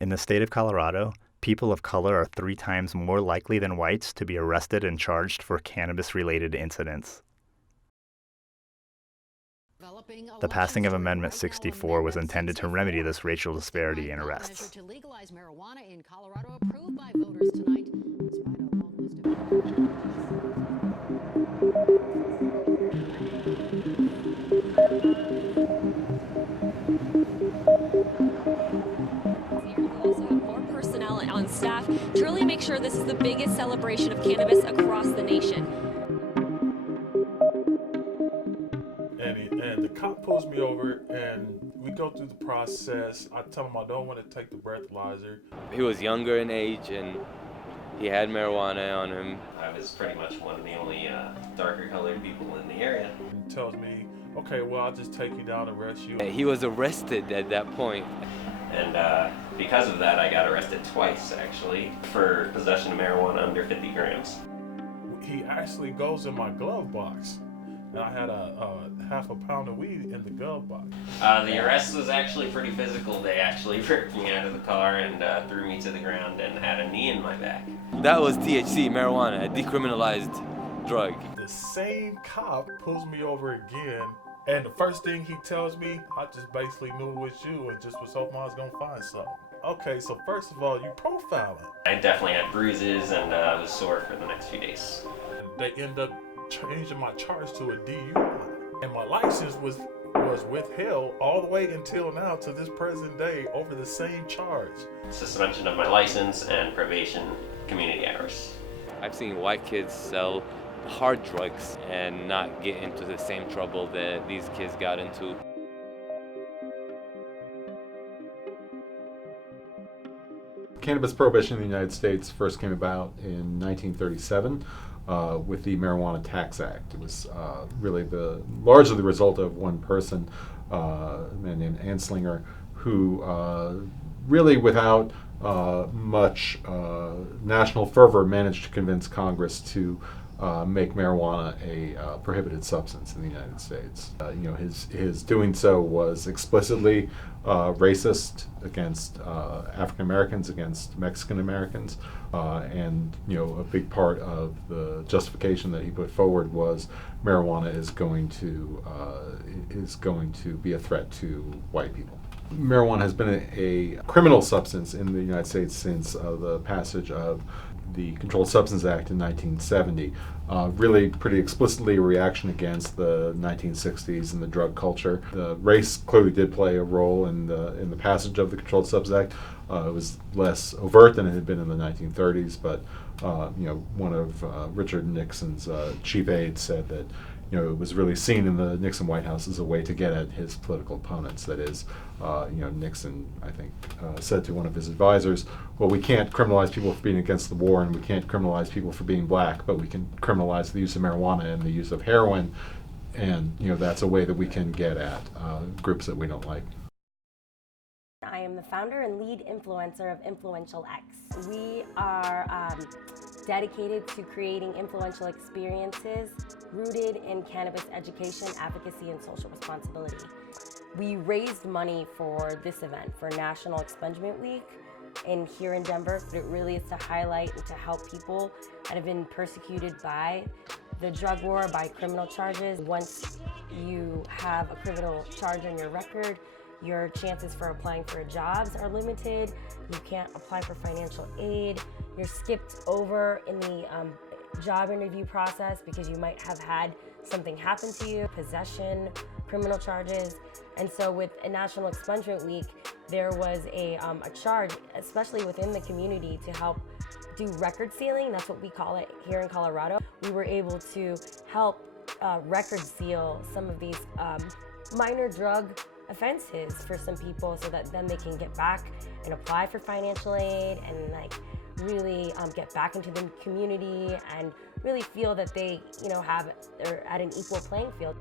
In the state of Colorado, people of color are 3 times more likely than whites to be arrested and charged for cannabis-related incidents. The passing of Amendment 64 was intended to remedy this racial disparity in arrests. To legalize marijuana in Colorado, approved by voters tonight, despite a long list of. We also have more personnel on staff to really make sure this is the biggest celebration of cannabis across the nation. And the cop pulls me over, and we go through the process. I tell him I don't want to take the breathalyzer. He was younger in age, and he had marijuana on him. I was pretty much one of the only darker colored people in the area. He tells me, okay, well, I'll just take you down and arrest you. He was arrested at that point. And because of that, I got arrested twice, actually, for possession of marijuana under 50 grams. He actually goes in my glove box, and I had a half a pound of weed in the glove box. The arrest was actually pretty physical. They actually ripped me out of the car and threw me to the ground and had a knee in my back. That was THC, marijuana, a decriminalized drug. The same cop pulls me over again, and the first thing he tells me, I just basically knew it was you and just was hoping I was going to find something. Okay, so first of all, you profiling. I definitely had bruises and was sore for the next few days. And they end up changing my charge to a DUI, and my license was withheld all the way until now to this present day over the same charge. Suspension of my license and probation, community hours. I've seen white kids sell hard drugs and not get into the same trouble that these kids got into. Cannabis prohibition in the United States first came about in 1937 with the Marijuana Tax Act. It was really largely the result of one person, a man named Anslinger, who really without much national fervor managed to convince Congress to make marijuana a prohibited substance in the United States. His doing so was explicitly racist against African Americans, against Mexican Americans, and a big part of the justification that he put forward was marijuana is going to be a threat to white people. Marijuana has been a criminal substance in the United States since the passage of the Controlled Substances Act in 1970, really pretty explicitly a reaction against the 1960s and the drug culture. Race clearly did play a role in the passage of the Controlled Substances Act. It was less overt than it had been in the 1930s, but one of Richard Nixon's chief aides said that it was really seen in the Nixon White House as a way to get at his political opponents. That is, Nixon, I think, said to one of his advisors, well, we can't criminalize people for being against the war, and we can't criminalize people for being black, but we can criminalize the use of marijuana and the use of heroin, and that's a way that we can get at groups that we don't like. I am the founder and lead influencer of Influential X. We are dedicated to creating influential experiences rooted in cannabis education, advocacy, and social responsibility. We raised money for this event, for National Expungement Week here in Denver, but it really is to highlight and to help people that have been persecuted by the drug war, by criminal charges. Once you have a criminal charge on your record, your chances for applying for jobs are limited. You can't apply for financial aid. You're skipped over in the job interview process because you might have had something happen to you, possession, criminal charges. And so with a National Expungement Week, there was a charge, especially within the community, to help do record sealing. That's what we call it here in Colorado. We were able to help record seal some of these minor drug offenses for some people so that then they can get back and apply for financial aid and really get back into the community and really feel that they they're at an equal playing field.